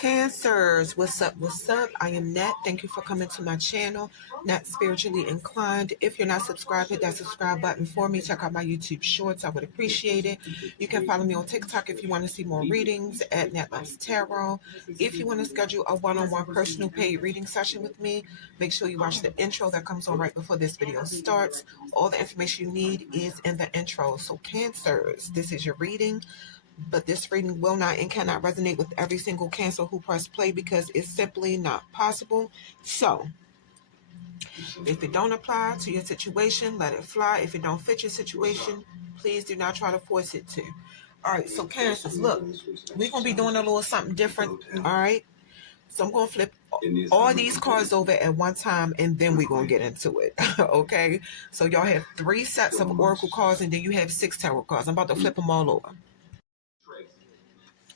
Cancers, what's up? What's up? I am Nat. Thank you for coming to my channel, Nat Spiritually Inclined. If you're not subscribed, hit that subscribe button for me. Check out my YouTube shorts. I would appreciate it. You can follow me on TikTok if you want to see more readings at Nat Loves Tarot. If you want to schedule a one-on-one personal paid reading session with me, make sure you watch the intro that comes on right before this video starts. All the information you need is in the intro. So Cancers, this is your reading. But this reading will not and cannot resonate with every single Cancer who pressed play because it's simply not possible. So, if it don't apply to your situation, let it fly. If it don't fit your situation, please do not try to force it to. All right, so Cancers, look, we're going to be doing a little something different, all right? So I'm going to flip all these cards over at one time, and then we're going to get into it, okay? So y'all have 3 sets of Oracle cards, and then you have 6 Tarot cards. I'm about to flip them all over.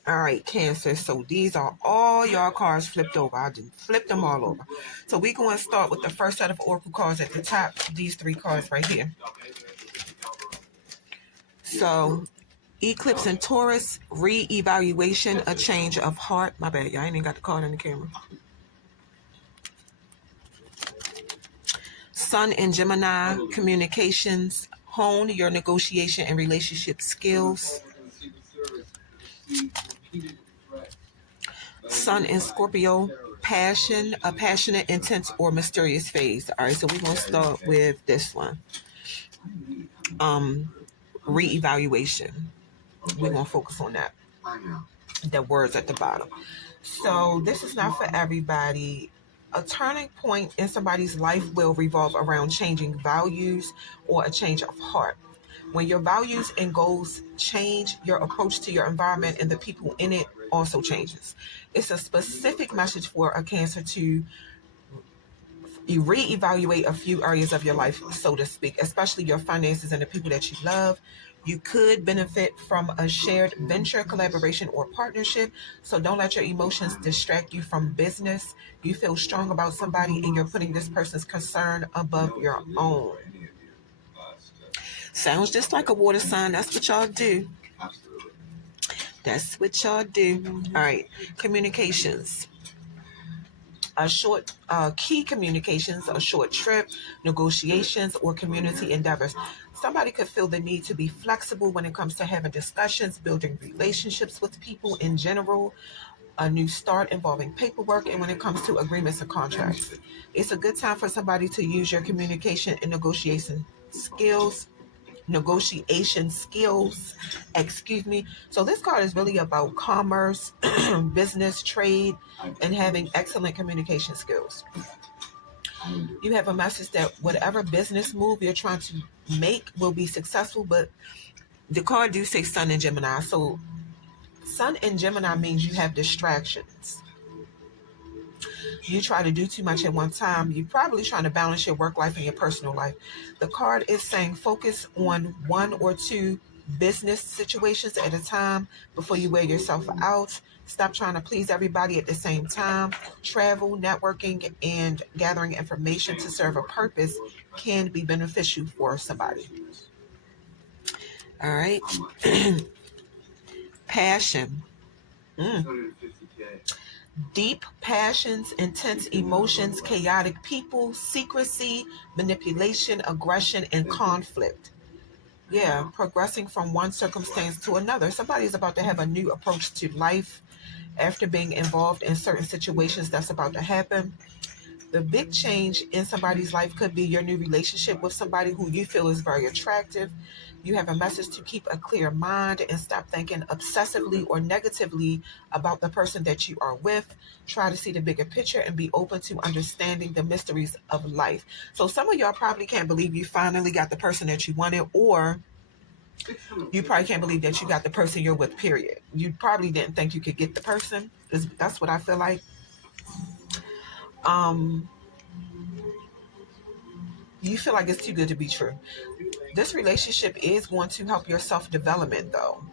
All right, Cancer. So these are all your cards flipped over. I just flipped them all over. So we're going to start with the first set of Oracle cards at the top. These 3 cards right here. So Eclipse and Taurus, re-evaluation, a change of heart. My bad, y'all. I ain't even got the card on the camera. Sun and Gemini, communications, hone your negotiation and relationship skills. Sun in Scorpio, passion, a passionate, intense, or mysterious phase. All right, so we're going to start with this one. Reevaluation. We're going to focus on that. The words at the bottom. So this is not for everybody. A turning point in somebody's life will revolve around changing values or a change of heart. When your values and goals change, your approach to your environment and the people in it also changes. It's a specific message for a Cancer to reevaluate a few areas of your life, so to speak, especially your finances and the people that you love. You could benefit from a shared venture, collaboration, or partnership. So don't let your emotions distract you from business. You feel strong about somebody and you're putting this person's concern above your own. Sounds just like a water sign. That's what y'all do. That's what y'all do. All right. Communications. A short key communications, a short trip, negotiations, or community endeavors. Somebody could feel the need to be flexible when it comes to having discussions, building relationships with people in general, a new start involving paperwork, and when it comes to agreements and contracts. It's a good time for somebody to use your communication and negotiation skills. So this card is really about commerce, business, trade, and having excellent communication skills. You have a message that whatever business move you're trying to make will be successful, but the card do say Sun and Gemini. So Sun and Gemini means you have distractions. You try to do too much at one time. You're probably trying to balance your work life and your personal life. The card is saying focus on 1 or 2 business situations at a time before you wear yourself out. Stop trying to please everybody at the same time. Travel, networking, and gathering information to serve a purpose can be beneficial for somebody. All right. Passion. Deep passions, intense emotions, chaotic people, secrecy, manipulation, aggression, and conflict. Yeah, progressing from one circumstance to another. Somebody's about to have a new approach to life after being involved in certain situations that's about to happen. The big change in somebody's life could be your new relationship with somebody who you feel is very attractive. You have a message to keep a clear mind and stop thinking obsessively or negatively about the person that you are with. Try to see the bigger picture and be open to understanding the mysteries of life. So some of y'all probably can't believe you finally got the person that you wanted, or you probably can't believe that you got the person you're with, period. You probably didn't think you could get the person. That's what I feel like. You feel like it's too good to be true. This relationship is going to help your self-development, though.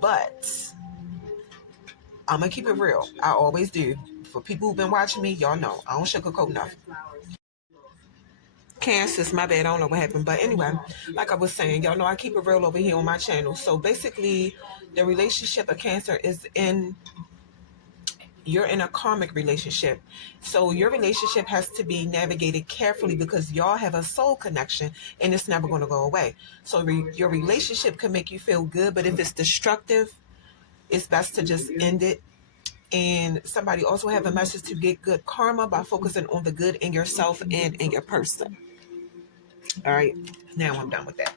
But I'm going to keep it real. I always do. For people who've been watching me, y'all know. I don't sugarcoat nothing. Cancers, my bad. I don't know what happened. But anyway, like I was saying, y'all know I keep it real over here on my channel. So basically, the relationship of Cancer is you're in a karmic relationship. So your relationship has to be navigated carefully because y'all have a soul connection and it's never going to go away. So your relationship can make you feel good, but if it's destructive, it's best to just end it. And somebody also have a message to get good karma by focusing on the good in yourself and in your person. All right, now I'm done with that.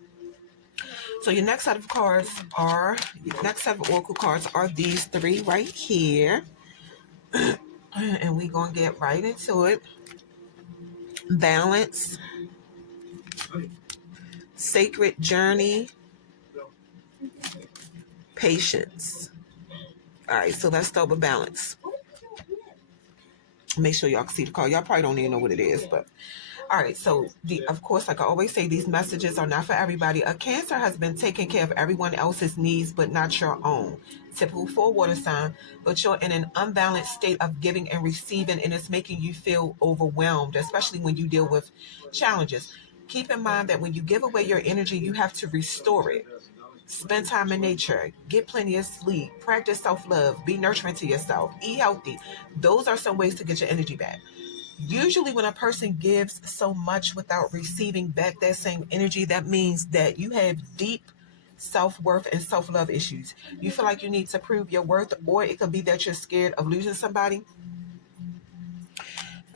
So your next set of oracle cards are these three right here. And we're going to get right into it. Balance, sacred journey, patience. All right, so let's start with balance. Make sure y'all can see the card. Y'all probably don't even know what it is, but all right. So, of course, like I always say, these messages are not for everybody. A Cancer has been taking care of everyone else's needs, but not your own. Typical for a water sign, but you're in an unbalanced state of giving and receiving, and it's making you feel overwhelmed, especially when you deal with challenges. Keep in mind that when you give away your energy, you have to restore it. Spend time in nature, get plenty of sleep, practice self-love, be nurturing to yourself, eat healthy. Those are some ways to get your energy back. Usually when a person gives so much without receiving back that same energy, that means that you have deep self-worth and self-love issues. You feel like you need to prove your worth, or it could be that you're scared of losing somebody.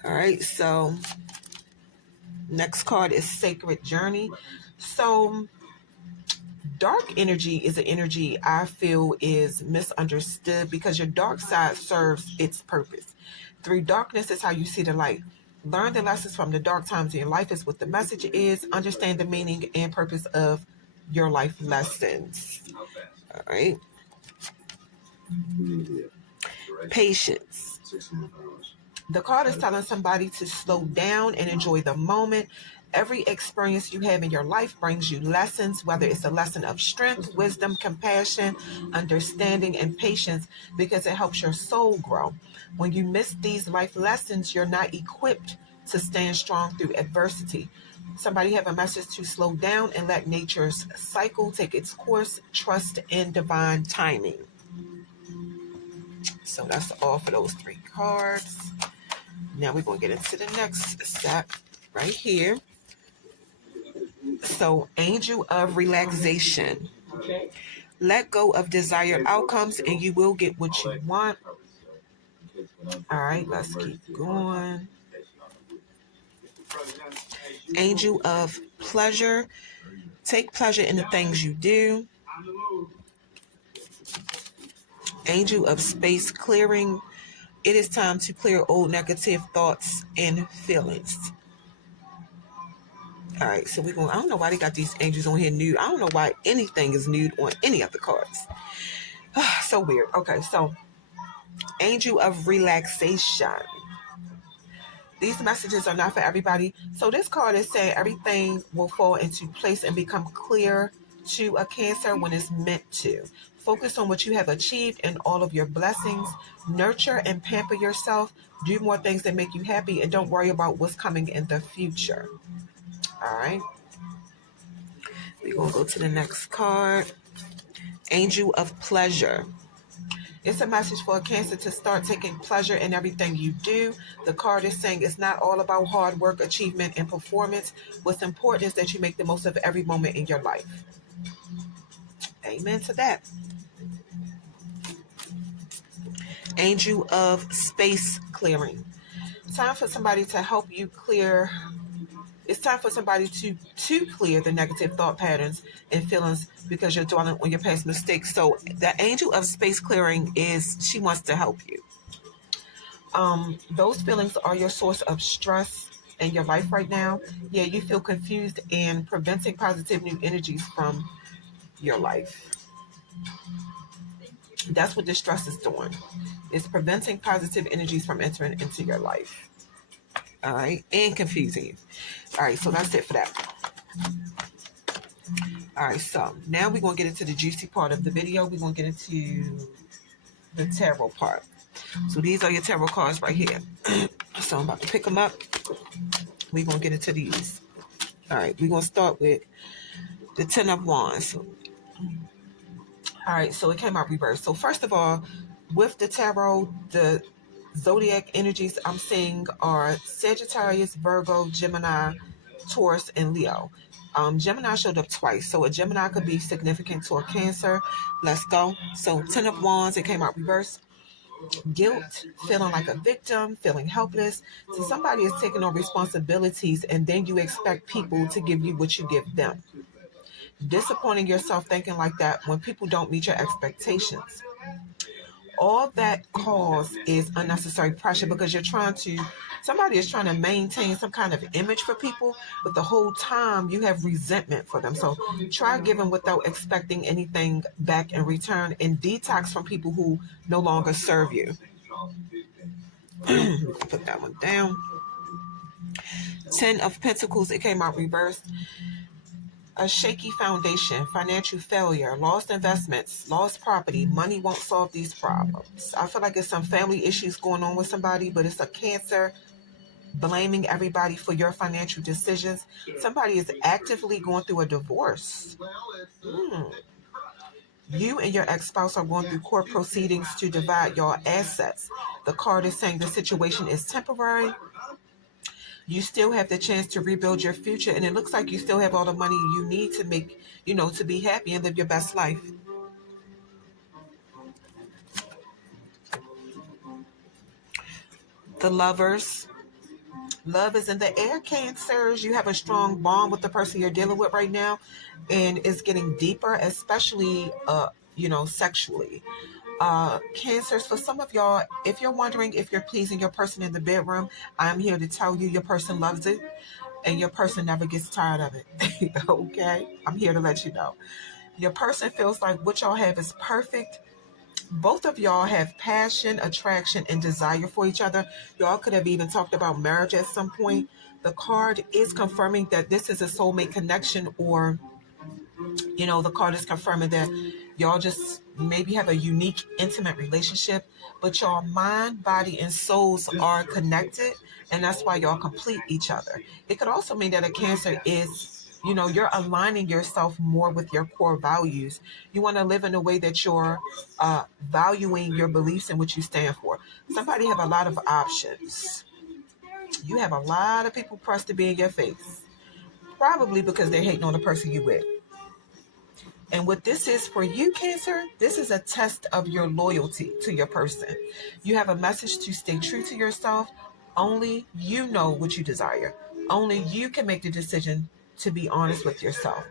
All right, so next card is Sacred Journey. So dark energy is an energy I feel is misunderstood because your dark side serves its purpose. Through darkness is how you see the light. Learn the lessons from the dark times in your life is what the message is. Understand the meaning and purpose of your life lessons. All right. Patience. The card is telling somebody to slow down and enjoy the moment. Every experience you have in your life brings you lessons, whether it's a lesson of strength, wisdom, compassion, understanding, and patience, because it helps your soul grow. When you miss these life lessons, you're not equipped to stand strong through adversity. Somebody have a message to slow down and let nature's cycle take its course. Trust in divine timing. So that's all for those three cards. Now we're going to get into the next set right here. So, Angel of Relaxation. Let go of desired outcomes and you will get what you want. All right, let's keep going. Angel of Pleasure. Take pleasure in the things you do. Angel of Space Clearing. It is time to clear old negative thoughts and feelings. All right, so we're going. I don't know why they got these angels on here nude. I don't know why anything is nude on any of the cards. So weird. Okay, so Angel of Relaxation. These messages are not for everybody. So this card is saying everything will fall into place and become clear to a Cancer when it's meant to. Focus on what you have achieved and all of your blessings. Nurture and pamper yourself. Do more things that make you happy and don't worry about what's coming in the future. All right. We're going to go to the next card. Angel of Pleasure. It's a message for a Cancer to start taking pleasure in everything you do. The card is saying it's not all about hard work, achievement, and performance. What's important is that you make the most of every moment in your life. Amen to that. Angel of Space Clearing. Time for somebody to help you clear. It's time for somebody to clear the negative thought patterns and feelings because you're dwelling on your past mistakes. So the angel of space clearing she wants to help you. Those feelings are your source of stress in your life right now. Yeah, you feel confused and preventing positive new energies from your life. That's what this stress is doing. It's preventing positive energies from entering into your life. All right, and confusing you. All right, so that's it for that. All right, so now we're going to get into the juicy part of the video. We're going to get into the tarot part. So these are your tarot cards right here. So I'm about to pick them up. We're going to get into these. All right, we're going to start with the Ten of Wands. All right, so it came out reversed. So first of all, with the tarot, the zodiac energies I'm seeing are Sagittarius, Virgo, Gemini, Taurus, and Leo. Gemini showed up twice, so a Gemini could be significant to a Cancer. Let's go. So Ten of Wands, it came out reversed. Guilt, feeling like a victim, feeling helpless. So somebody is taking on responsibilities and then you expect people to give you what you give them. Disappointing yourself thinking like that when people don't meet your expectations. All that cause is unnecessary pressure because somebody is trying to maintain some kind of image for people, but the whole time you have resentment for them. So try giving without expecting anything back in return and detox from people who no longer serve you. Put that one down. Ten of Pentacles, it came out reversed. A shaky foundation, financial failure, lost investments, lost property. Money won't solve these problems. I feel like it's some family issues going on with somebody, but it's a Cancer blaming everybody for your financial decisions. Somebody is actively going through a divorce. You and your ex-spouse are going through court proceedings to divide your assets. The card is saying the situation is temporary. You still have the chance to rebuild your future, and it looks like you still have all the money you need to make, to be happy and live your best life. The Lovers. Love is in the air, Cancers. You have a strong bond with the person you're dealing with right now, and it's getting deeper, especially, sexually. Cancers, for some of y'all, if you're wondering if you're pleasing your person in the bedroom, I'm here to tell you your person loves it and your person never gets tired of it. Okay? I'm here to let you know. Your person feels like what y'all have is perfect. Both of y'all have passion, attraction, and desire for each other. Y'all could have even talked about marriage at some point. The card is confirming that this is a soulmate connection, or the card is confirming that y'all just maybe have a unique, intimate relationship, but your mind, body, and souls are connected, and that's why y'all complete each other. It could also mean that a Cancer is, you're aligning yourself more with your core values. You want to live in a way that you're valuing your beliefs and what you stand for. Somebody have a lot of options. You have a lot of people pressed to be in your face, probably because they're hating on the person you with. And what this is for you, Cancer, this is a test of your loyalty to your person. You have a message to stay true to yourself. Only you know what you desire. Only you can make the decision to be honest with yourself.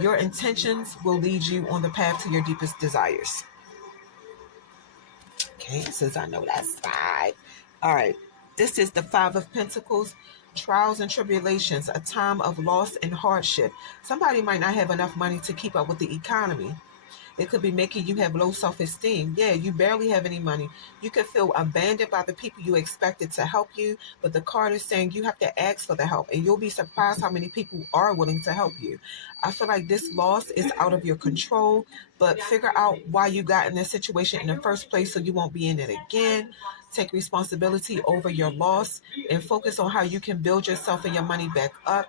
Your intentions will lead you on the path to your deepest desires. Cancers, I know that's right. All right. This is the Five of Pentacles. Trials and tribulations, a time of loss and hardship. Somebody might not have enough money to keep up with the economy. It could be making you have low self-esteem. Yeah, you barely have any money. You could feel abandoned by the people you expected to help you, but the card is saying you have to ask for the help, and you'll be surprised how many people are willing to help you. I feel like this loss is out of your control, but figure out why you got in this situation in the first place so you won't be in it again. Take responsibility over your loss and focus on how you can build yourself and your money back up.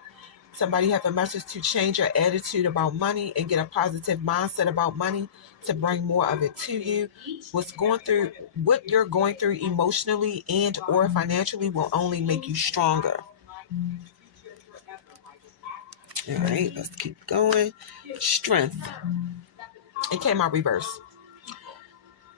Somebody have a message to change your attitude about money and get a positive mindset about money to bring more of it to you. What you're going through emotionally and or financially will only make you stronger. All right, let's keep going. Strength. It came out reverse.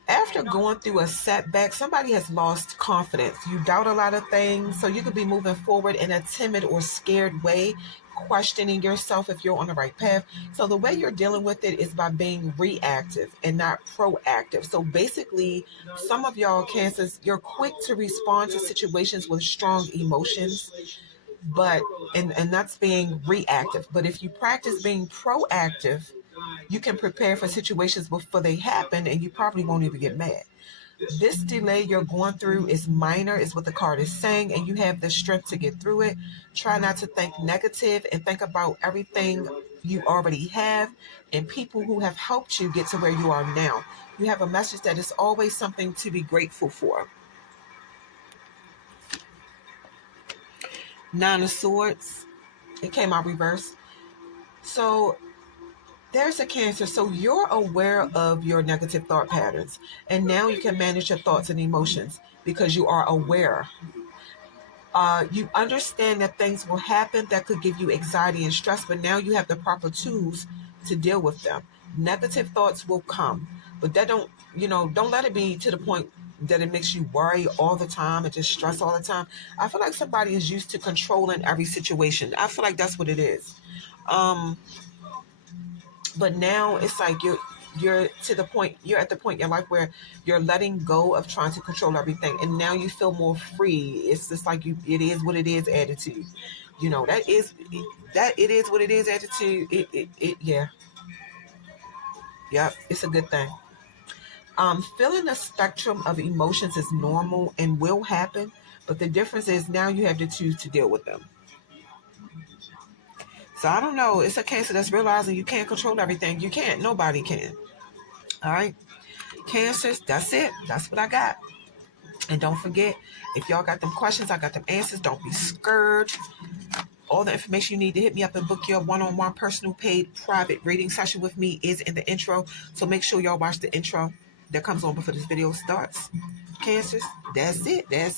After after going through a setback, somebody has lost confidence. You doubt a lot of things, so you could be moving forward in a timid or scared way, questioning yourself if you're on the right path. So the way you're dealing with it is by being reactive and not proactive. So basically, some of y'all Cancers, you're quick to respond to situations with strong emotions, but and that's being reactive. But if you practice being proactive, you can prepare for situations before they happen, and you probably won't even get mad. This delay you're going through is minor, is what the card is saying, and you have the strength to get through it. Try not to think negative and think about everything you already have and people who have helped you get to where you are now. You have a message that is always something to be grateful for. Nine of Swords. It came out reverse. So there's a Cancer. So you're aware of your negative thought patterns, and now you can manage your thoughts and emotions because you are aware. You understand that things will happen that could give you anxiety and stress, but now you have the proper tools to deal with them. Negative thoughts will come, but that don't let it be to the point that it makes you worry all the time and just stress all the time. I feel like somebody is used to controlling every situation. I feel like that's what it is. Um, but now it's like you're to the point, you're at the point in your life where you're letting go of trying to control everything, and now you feel more free. It's just like it is what it is attitude. That it is what it is attitude. Yeah. Yep, it's a good thing. Feeling the spectrum of emotions is normal and will happen, but the difference is now you have to choose to deal with them. So I don't know. It's a Cancer that's realizing you can't control everything. You can't. Nobody can. All right. Cancers, that's it. That's what I got. And don't forget, if y'all got them questions, I got them answers. Don't be scared. All the information you need to hit me up and book your one-on-one personal paid private reading session with me is in the intro. So make sure y'all watch the intro that comes on before this video starts. Cancers, that's it. That's